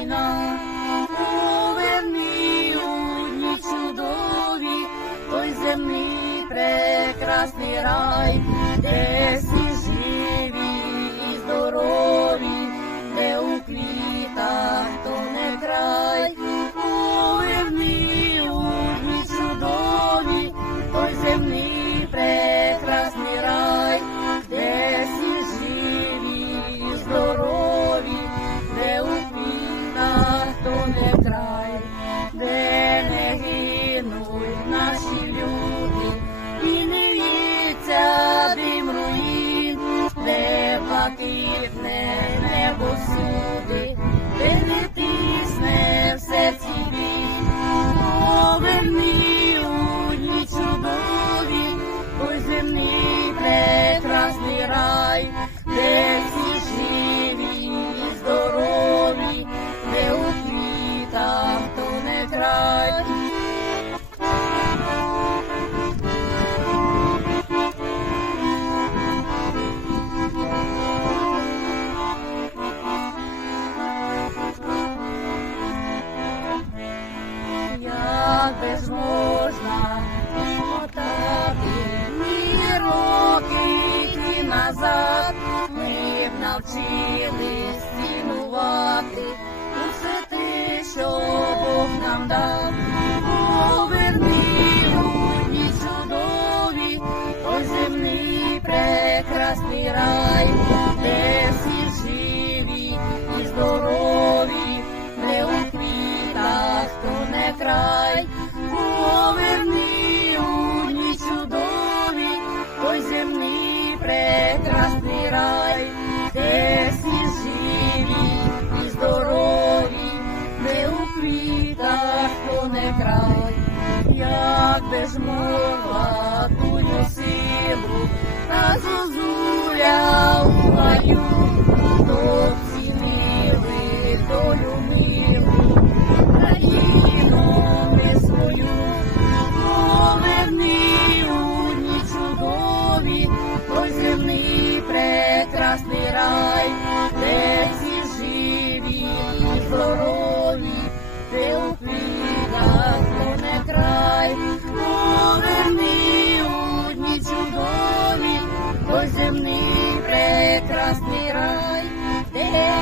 війна, чудові, той земний прекрасний рай, де блакитне небо всюди, не тисне в серці біль, поверни у дні чудові, ой земний де ж можна мотати роки, ті назад, ми б навчились цінувати усе те, що Бог нам дав. Поверни дні чудові, той земний прекрасний рай, де всі живі і здорові. more. земний прекрасний рай, де